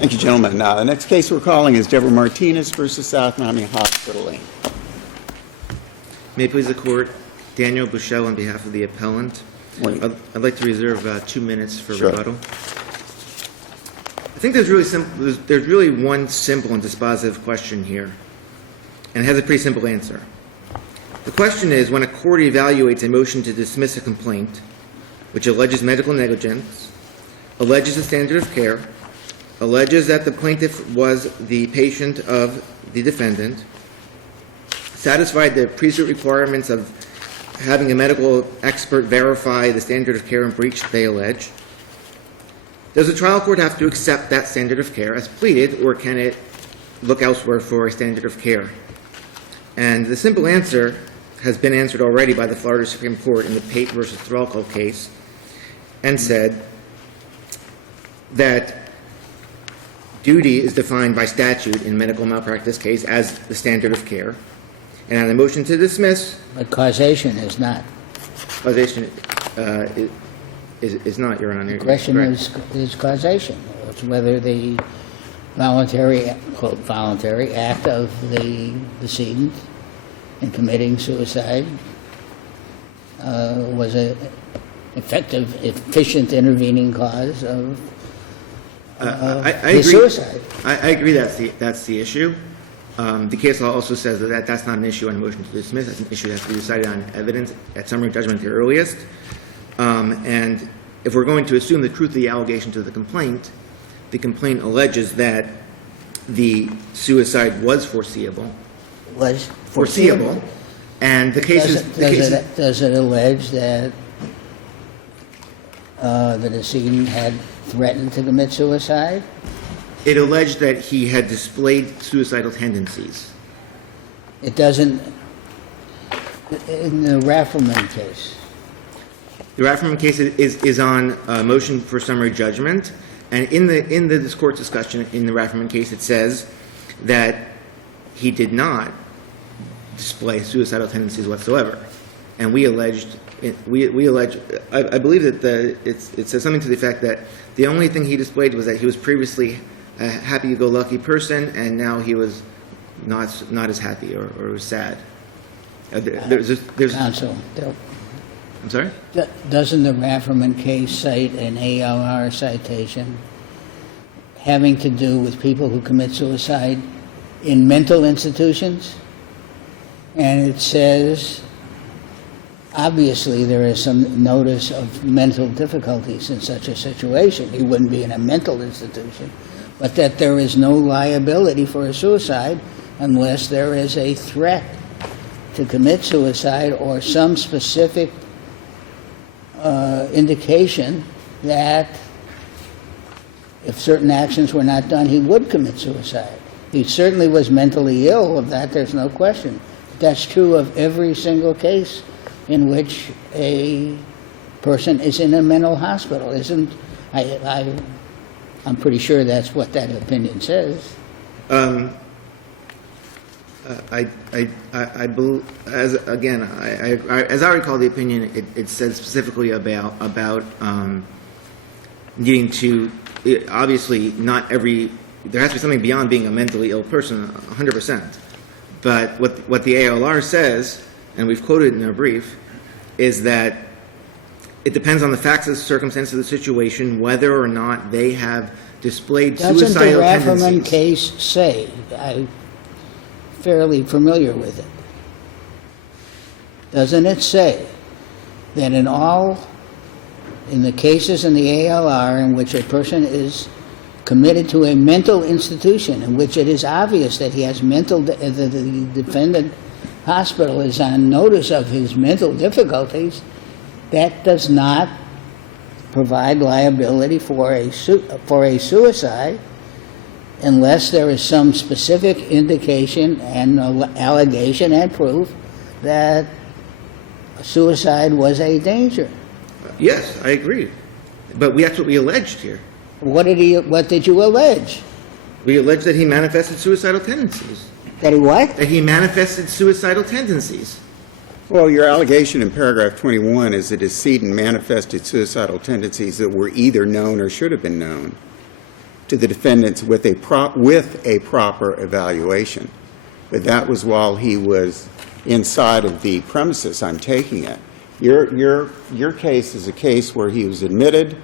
Thank you, gentlemen. The next case we're calling is Debra Martinez versus South Miami Hospital, Inc. May it please the Court, Daniel Bushell on behalf of the appellant. Morning. I'd like to reserve 2 minutes for Sure. rebuttal. I think there's really one simple and dispositive question here, and it has a pretty simple answer. The question is, when a court evaluates a motion to dismiss a complaint, which alleges medical negligence, alleges a standard of care, alleges that the plaintiff was the patient of the defendant, satisfied the pre-suit requirements of having a medical expert verify the standard of care and breach they allege, does the trial court have to accept that standard of care as pleaded, or can it look elsewhere for a standard of care? And the simple answer has been answered already by the Florida Supreme Court in the Pate versus Threlkel case, and said that duty is defined by statute in medical malpractice case as the standard of care. And on a motion to dismiss, But causation is not. causation is not, Your Honor. The question Correct. is causation. It's whether the voluntary, quote, voluntary act of the decedent in committing suicide was a efficient intervening cause of I the agree. suicide. I agree that's the issue. The case law also says that that's not an issue on a motion to dismiss. That's an issue that has to be decided on evidence at summary judgment at the earliest. And if we're going to assume the truth of the allegation to the complaint alleges that the suicide was foreseeable. Was Foreseeable. And the case is... Does it allege that the decedent had threatened to commit suicide? It alleged that he had displayed suicidal tendencies. It doesn't, in the Rafferman case. The Rafferman case is on a motion for summary judgment, and in this court discussion in the Rafferman case, it says that he did not display suicidal tendencies whatsoever, and we allege. I believe that it says something to the effect that the only thing he displayed was that he was previously a happy-go-lucky person, and now he was not as happy or was sad. Counsel, I'm sorry? doesn't the Rafferman case cite an ALR citation having to do with people who commit suicide in mental institutions? And it says, obviously there is some notice of mental difficulties in such a situation. He wouldn't be in a mental institution. But that there is no liability for a suicide unless there is a threat to commit suicide or some specific indication that if certain actions were not done, he would commit suicide. He certainly was mentally ill, of that there's no question. That's true of every single case in which a person is in a mental hospital. I'm pretty sure that's what that opinion says. I believe, as I recall the opinion, it said specifically about needing to, obviously not every, there has to be something beyond being a mentally ill person, 100%. But what the ALR says, and we've quoted in our brief, is that it depends on the facts and circumstances of the situation whether or not they have displayed suicidal tendencies. Doesn't the Rafferman case say, I'm fairly familiar with it, doesn't it say that in the cases in the ALR in which a person is committed to a mental institution in which it is obvious that he has the defendant hospital is on notice of his mental difficulties, that does not provide liability for a suicide unless there is some specific indication and allegation and proof that suicide was a danger. Yes, I agree. But that's what we alleged here. What did you allege? We alleged that he manifested suicidal tendencies. That he what? That he manifested suicidal tendencies. Well, your allegation in paragraph 21 is that the decedent manifested suicidal tendencies that were either known or should have been known. to the defendants with a proper evaluation. But that was while he was inside of the premises, I'm taking it. Your case is a case where he was admitted,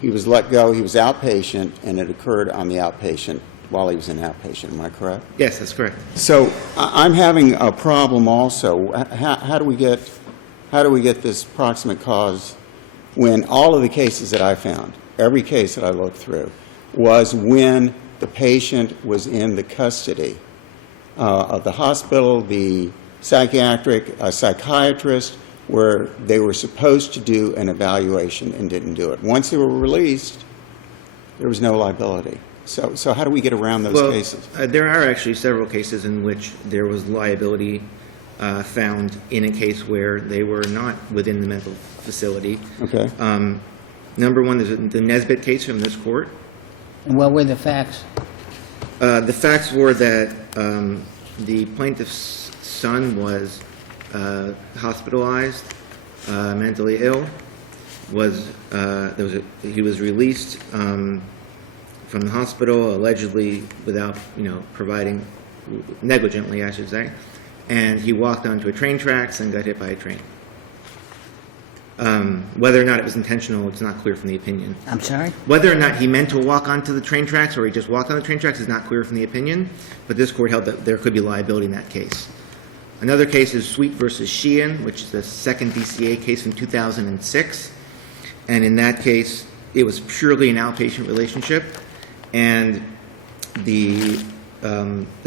he was let go, he was outpatient, and it occurred on the outpatient while he was in outpatient. Am I correct? Yes, that's correct. So I'm having a problem also. How do we get this proximate cause when all of the cases that I found, every case that I looked through, was when the patient was in the custody of the hospital, the psychiatrist, where they were supposed to do an evaluation and didn't do it. Once they were released, there was no liability. So how do we get around those cases? There are actually several cases in which there was liability found in a case where they were not within the mental facility. Okay. Number one is the Nesbitt case from this court. And what were the facts? The facts were that the plaintiff's son was hospitalized, mentally ill. He was released from the hospital allegedly without, providing negligently, I should say, and he walked onto a train tracks and got hit by a train. Whether or not it was intentional, it's not clear from the opinion. I'm sorry? Whether or not he meant to walk onto the train tracks or he just walked on the train tracks is not clear from the opinion, but this court held that there could be liability in that case. Another case is Sweet versus Sheehan, which is the second DCA case from 2006. And in that case, it was purely an outpatient relationship. And the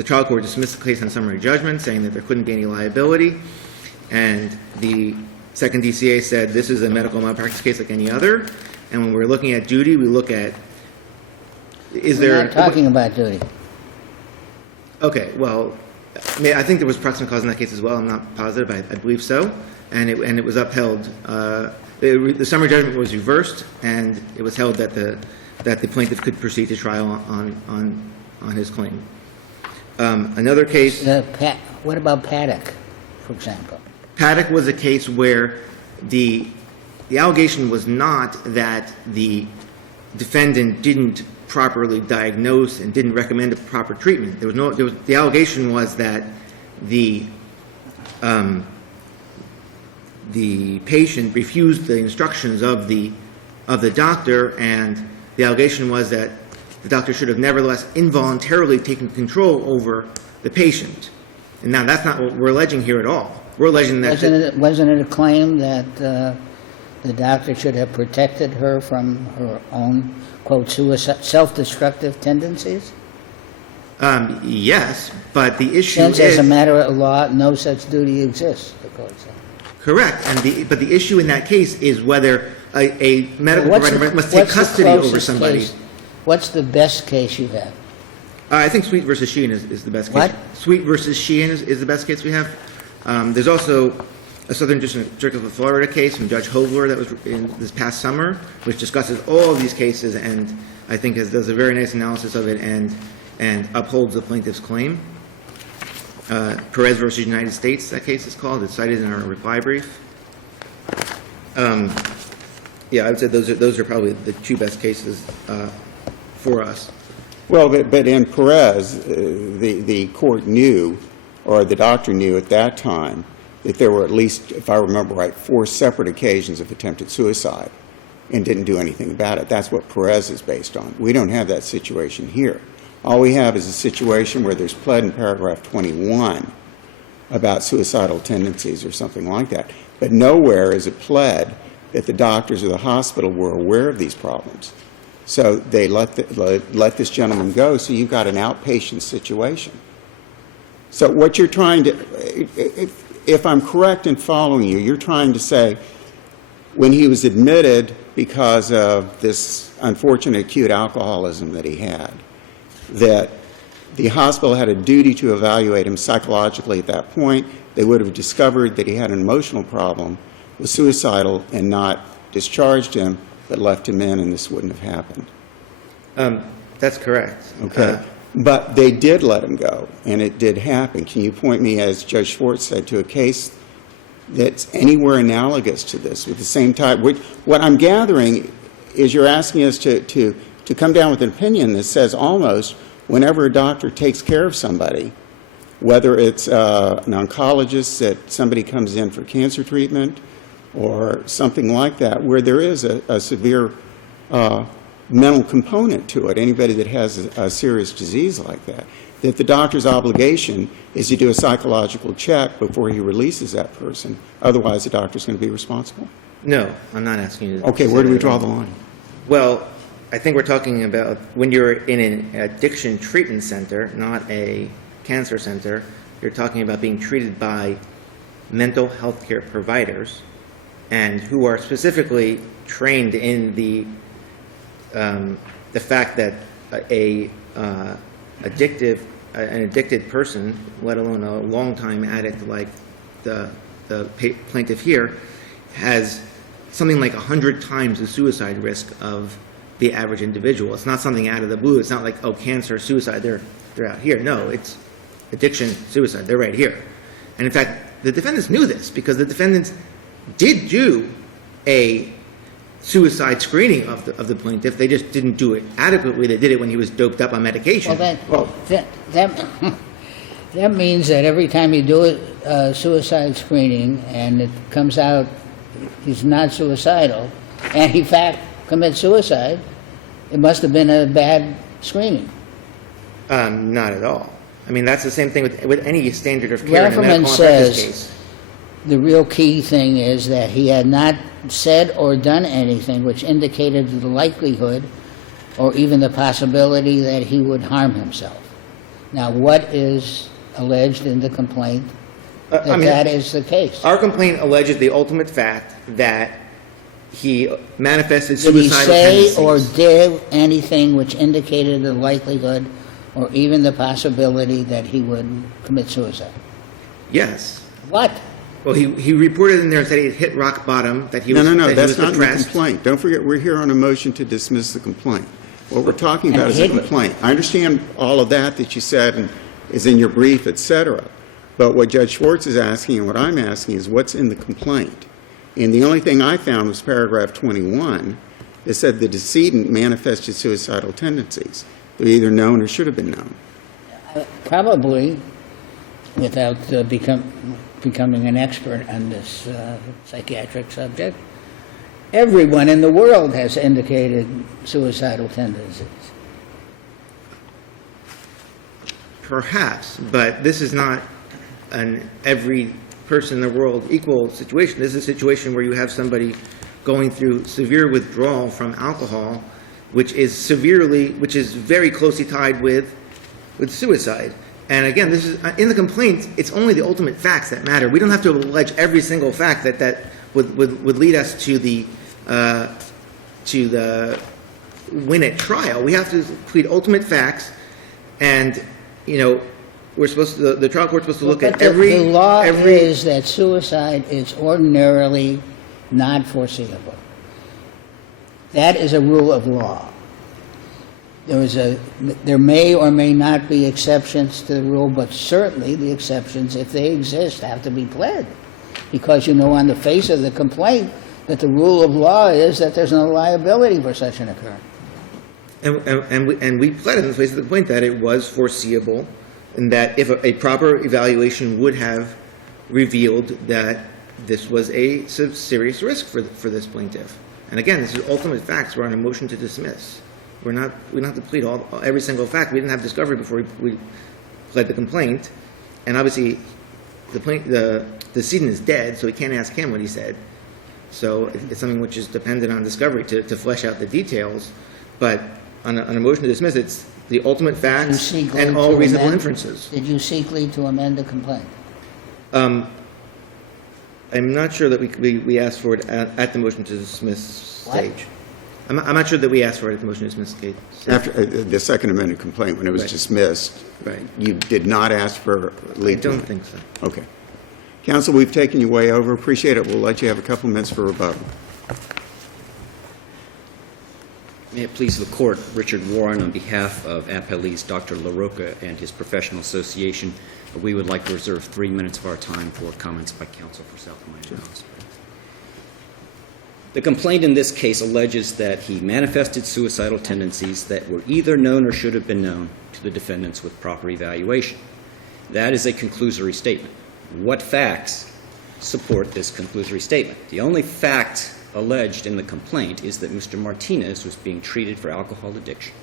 trial court dismissed the case on summary judgment, saying that there couldn't be any liability. And the second DCA said this is a medical malpractice case like any other. And when we're looking at duty, we look at We're not talking about duty. Okay, well, I think there was proximate cause in that case as well. I'm not positive. I believe so. And it was upheld. The summary judgment was reversed, and it was held that the plaintiff could proceed to trial on his claim. Another case. What about Paddock, for example? Paddock was a case where the allegation was not that the defendant didn't properly diagnose and didn't recommend a proper treatment. The allegation was that the patient refused the instructions of the doctor, and the allegation was that the doctor should have nevertheless involuntarily taken control over the patient. And now that's not what we're alleging here at all. We're alleging that... Wasn't it a claim that the doctor should have protected her from her own, quote, self-destructive tendencies? Yes, but the issue Since, is... as a matter of law, no such duty exists, the court said. Correct, but the issue in that case is whether a medical provider must take custody over somebody. What's the best case you have? I think Sweet versus Sheehan is the best case. What? Sweet versus Sheehan is the best case we have. There's also a Southern District of Florida case from Judge Hovler that was in this past summer, which discusses all of these cases and I think does a very nice analysis of it and upholds the plaintiff's claim. Perez versus United States, that case is called. It's cited in our reply brief. Yeah, I would say those are probably the two best cases for us. Well, but in Perez, the court knew, or the doctor knew at that time, that there were at least, if I remember right, 4 separate occasions of attempted suicide and didn't do anything about it. That's what Perez is based on. We don't have that situation here. All we have is a situation where there's pled in paragraph 21 about suicidal tendencies or something like that. But nowhere is it pled that the doctors or the hospital were aware of these problems. So they let this gentleman go, so you've got an outpatient situation. So what you're trying to, if I'm correct in following you, you're trying to say when he was admitted because of this unfortunate acute alcoholism that he had, that the hospital had a duty to evaluate him psychologically at that point. They would have discovered that he had an emotional problem, was suicidal, and not discharged him, but left him in, and this wouldn't have happened. That's correct. Okay. But they did let him go, and it did happen. Can you point me, as Judge Schwartz said, to a case that's anywhere analogous to this with the same type? What I'm gathering is you're asking us to to come down with an opinion that says almost whenever a doctor takes care of somebody, whether it's an oncologist that somebody comes in for cancer treatment or something like that, where there is a severe mental component to it, anybody that has a serious disease like that, that the doctor's obligation is to do a psychological check before he releases that person. Otherwise, the doctor's going to be responsible. No, I'm not asking you to. Okay, where do we draw the line? Well, I think we're talking about when you're in an addiction treatment center, not a cancer center, you're talking about being treated by mental health care providers and who are specifically trained in the fact that an addicted person, let alone a long-time addict like the plaintiff here, has something like 100 times the suicide risk of the average individual. It's not something out of the blue. It's not like, oh, cancer, suicide, they're out here. No, it's addiction, suicide, they're right here. And in fact, the defendants knew this because the defendants did do a suicide screening of the plaintiff. They just didn't do it adequately. They did it when he was doped up on medication. Well, that means that every time you do a suicide screening and it comes out he's not suicidal, and in fact commits suicide, it must have been a bad screening. Not at all. I mean, that's the same thing with any standard of care in a Rafferman medical malpractice says case. the real key thing is that he had not said or done anything which indicated the likelihood or even the possibility that he would harm himself. Now, what is alleged in the complaint that is the case? Our complaint alleges the ultimate fact that he manifested Did he suicidal say or tendencies. did anything which indicated the likelihood or even the possibility that he would commit suicide? Yes. What? Well, he reported in there that he had hit rock bottom, that he was No, that he that's was not in the depressed. complaint. Don't forget, we're here on a motion to dismiss the complaint. What we're talking about And is a hidden. complaint. I understand all of that you said and is in your brief, et cetera. But what Judge Schwartz is asking and what I'm asking is what's in the complaint. And the only thing I found was paragraph 21. It said the decedent manifested suicidal tendencies. They're either known or should have been known. Probably, without becoming an expert on this psychiatric subject, everyone in the world has indicated suicidal tendencies. Perhaps, but this is not an every person in the world equal situation. This is a situation where you have somebody going through severe withdrawal from alcohol, which is very closely tied with suicide. And again, this is in the complaint. It's only the ultimate facts that matter. We don't have to allege every single fact that would lead us to the win at trial. We have to plead ultimate facts, and we're supposed to. The trial court's supposed to look at But every. the law every is that suicide is ordinarily not foreseeable. That is a rule of law. There may or may not be exceptions to the rule, but certainly the exceptions, if they exist, have to be pled. Because on the face of the complaint, that the rule of law is that there's no liability for such an occurrence. And we pled in the face of the complaint that it was foreseeable, and that if a proper evaluation would have revealed that this was a serious risk for this plaintiff. And again, this is ultimate facts. We're on a motion to dismiss. We don't have to plead every single fact. We didn't have discovery before we pled the complaint. And obviously, the decedent is dead, so we can't ask him what he said. So it's something which is dependent on discovery to flesh out the details. But on a motion to dismiss, it's the ultimate facts and all reasonable inferences. Did you seek leave to amend the complaint? I'm not sure that we asked for it at the motion to dismiss stage. I'm not sure that we asked for it at the motion to dismiss stage. After the second amended complaint, when it was Right. dismissed, Right. you did not ask for I leave to don't amend. think so. Okay. Counsel, we've taken you way over. Appreciate it. We'll let you have a couple minutes for rebuttal. May it please the Court, Richard Warren, on behalf of Appellees Dr. LaRocca and his professional association, we would like to reserve 3 minutes of our time for comments by counsel for South Miami Hospital. The complaint in this case alleges that he manifested suicidal tendencies that were either known or should have been known to the defendants with proper evaluation. That is a conclusory statement. What facts support this conclusory statement? The only fact alleged in the complaint is that Mr. Martinez was being treated for alcohol addiction.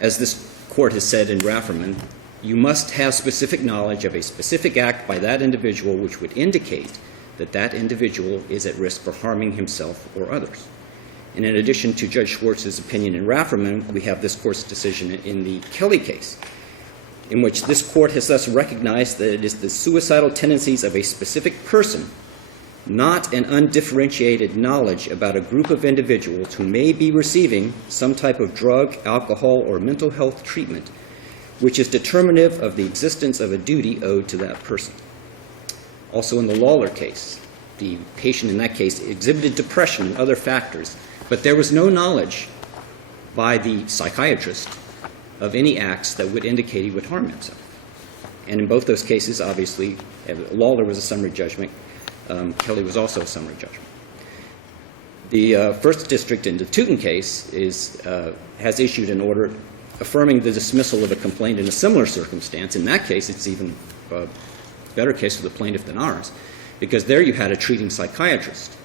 As this court has said in Rafferman, you must have specific knowledge of a specific act by that individual which would indicate that that individual is at risk for harming himself or others. And in addition to Judge Schwartz's opinion in Rafferman, we have this court's decision in the Kelly case, in which this court has thus recognized that it is the suicidal tendencies of a specific person, not an undifferentiated knowledge about a group of individuals who may be receiving some type of drug, alcohol, or mental health treatment, which is determinative of the existence of a duty owed to that person. Also in the Lawler case, the patient in that case exhibited depression and other factors, but there was no knowledge by the psychiatrist of any acts that would indicate he would harm himself. And in both those cases, obviously, Lawler was a summary judgment. Kelly was also a summary judgment. The First District in the Tooten case has issued an order affirming the dismissal of a complaint in a similar circumstance. In that case, it's even a better case for the plaintiff than ours, because there you had a treating psychiatrist,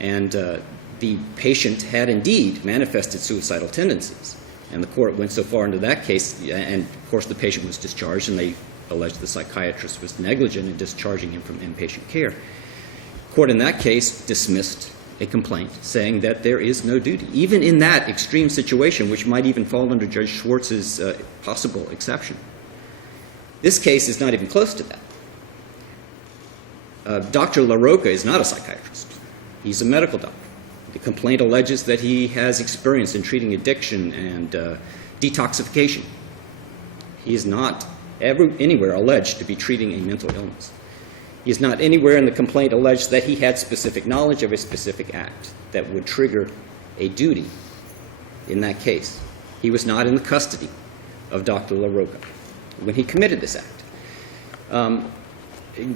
and the patient had indeed manifested suicidal tendencies. And the court went so far into that case, and of course the patient was discharged, and they alleged the psychiatrist was negligent in discharging him from inpatient care. The court in that case dismissed a complaint saying that there is no duty, even in that extreme situation, which might even fall under Judge Schwartz's possible exception. This case is not even close to that. Dr. LaRocca is not a psychiatrist. He's a medical doctor. The complaint alleges that he has experience in treating addiction and detoxification. He is not anywhere alleged to be treating a mental illness. He is not anywhere in the complaint alleged that he had specific knowledge of a specific act that would trigger a duty in that case. He was not in the custody of Dr. LaRocca when he committed this act.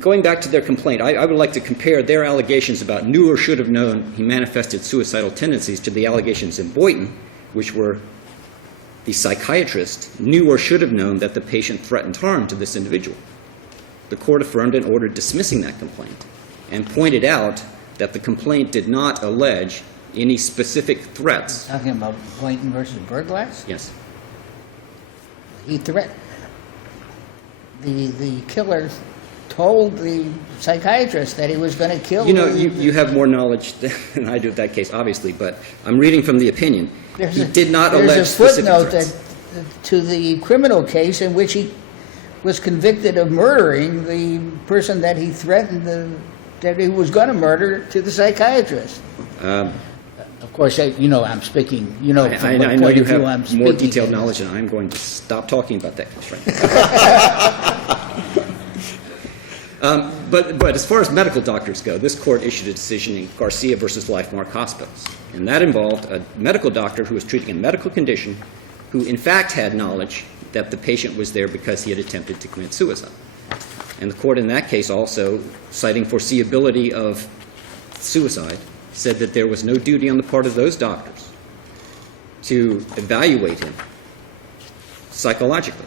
Going back to their complaint, I would like to compare their allegations about knew or should have known he manifested suicidal tendencies to the allegations in Boynton, which were the psychiatrist knew or should have known that the patient threatened harm to this individual. The court affirmed an order dismissing that complaint and pointed out that the complaint did not allege any specific threats. Talking about Boynton versus Berglass? Yes. He threatened. The killer told the psychiatrist that he was going to kill. You know, you have more knowledge than I do of that case, obviously, but I'm reading from the opinion. He did not allege specific threats. There's a footnote to the criminal case in which he was convicted of murdering the person that he threatened that he was going to murder to the psychiatrist. Of course, I'm speaking, from what I know point you of view have I'm speaking. more detailed knowledge, and I'm going to stop talking about that case right now. But as far as medical doctors go, this court issued a decision in Garcia versus Lifemark Hospitals, and that involved a medical doctor who was treating a medical condition who in fact had knowledge that the patient was there because he had attempted to commit suicide. And the court in that case also, citing foreseeability of suicide, said that there was no duty on the part of those doctors to evaluate him psychologically.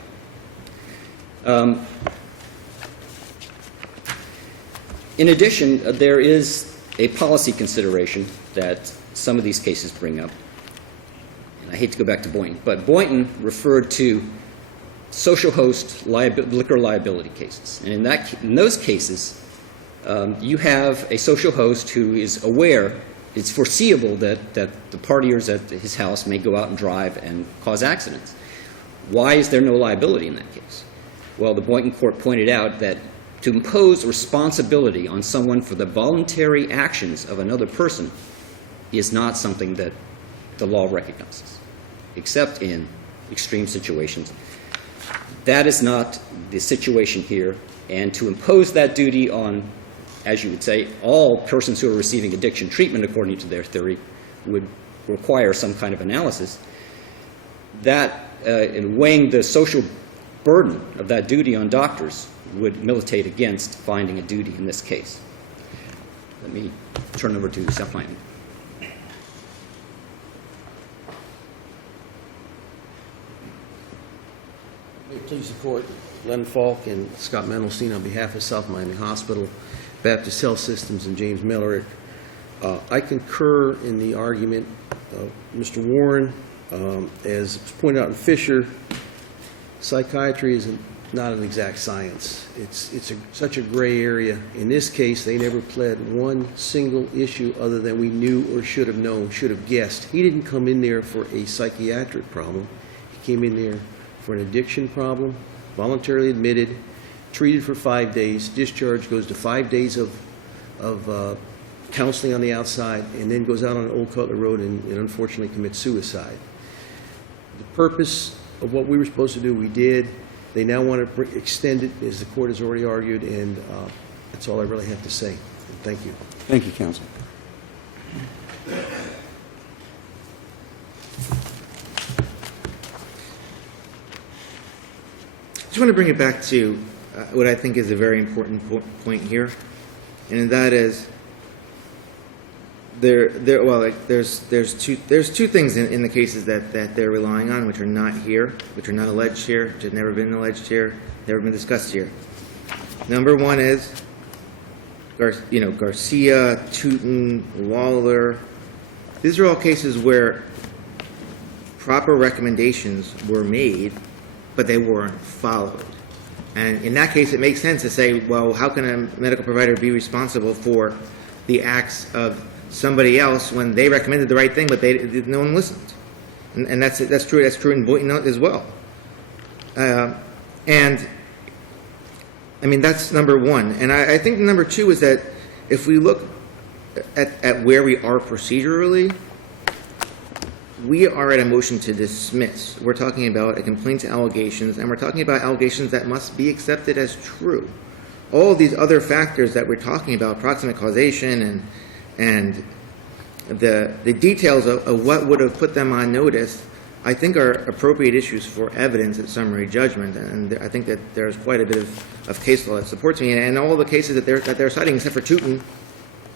In addition, there is a policy consideration that some of these cases bring up. And I hate to go back to Boynton, but Boynton referred to social host liquor liability cases. And in those cases, you have a social host who is aware, it's foreseeable that the partiers at his house may go out and drive and cause accidents. Why is there no liability in that case? Well, the Boynton court pointed out that to impose responsibility on someone for the voluntary actions of another person is not something that the law recognizes, except in extreme situations. That is not the situation here, and to impose that duty on, as you would say, all persons who are receiving addiction treatment according to their theory would require some kind of analysis. That, in weighing the social burden of that duty on doctors, would militate against finding a duty in this case. Let me turn over to Seth Lang. May it please the court, Len Falk and Scott Mendelstein on behalf of South Miami Hospital, Baptist Health Systems, and James Millerick. I concur in the argument of Mr. Warren. As was pointed out in Fisher, psychiatry is not an exact science. It's such a gray area. In this case, they never pled one single issue other than we knew or should have known, should have guessed. He didn't come in there for a psychiatric problem. He came in there for an addiction problem, voluntarily admitted, treated for 5 days, discharged, goes to 5 days of counseling on the outside, and then goes out on Old Cutler Road and unfortunately commits suicide. The purpose of what we were supposed to do, we did. They now want to extend it, as the court has already argued, and that's all I really have to say. Thank you. Thank you, counsel. I just want to bring it back to what I think is a very important point here, and that is there's two things in the cases that they're relying on, which are not here, which are not alleged here, which have never been alleged here, never been discussed here. Number one is Garcia, Tootin, Lawler. These are all cases where proper recommendations were made, but they weren't followed. And in that case, it makes sense to say, well, how can a medical provider be responsible for the acts of somebody else when they recommended the right thing, but no one listened? And that's true. That's true in Boynton as well. And I mean, that's number one. And I think number two is that if we look at where we are procedurally, we are at a motion to dismiss. We're talking about a complaint to allegations, and we're talking about allegations that must be accepted as true. All of these other factors that we're talking about, proximate causation and the details of what would have put them on notice, I think are appropriate issues for evidence at summary judgment. And I think that there's quite a bit of case law that supports me. And all the cases that they're citing, except for Tootin,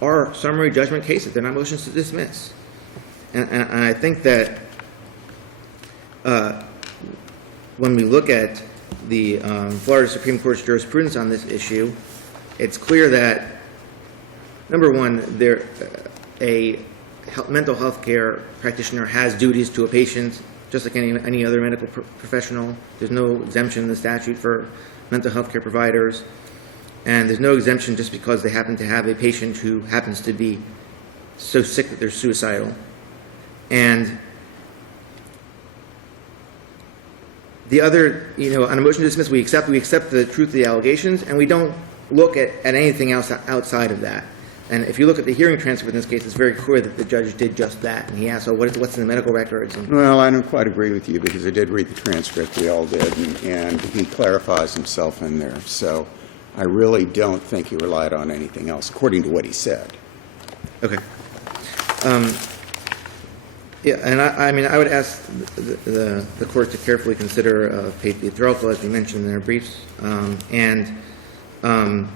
are summary judgment cases. They're not motions to dismiss. And I think that when we look at the Florida Supreme Court's jurisprudence on this issue, it's clear that, number one, a mental health care practitioner has duties to a patient, just like any other medical professional. There's no exemption in the statute for mental health care providers, and there's no exemption just because they happen to have a patient who happens to be so sick that they're suicidal. And the other, on a motion to dismiss, we accept the truth of the allegations, and we don't look at anything else outside of that. And if you look at the hearing transcript in this case, it's very clear that the judge did just that. And he asked, "Oh, what's in the medical records?" And Well, I don't quite agree with you, because I did read the transcript. We all did, and he clarifies himself in there. So I really don't think he relied on anything else, according to what he said. okay. Yeah, and I would ask the court to carefully consider patriarchal, as we mentioned in our briefs, and the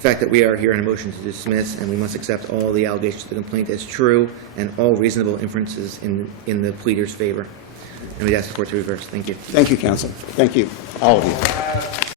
fact that we are here on a motion to dismiss, and we must accept all the allegations of the complaint as true, and all reasonable inferences in the pleader's favor. And we ask the court to reverse. Thank you. Thank you, counsel. Thank you, all of you.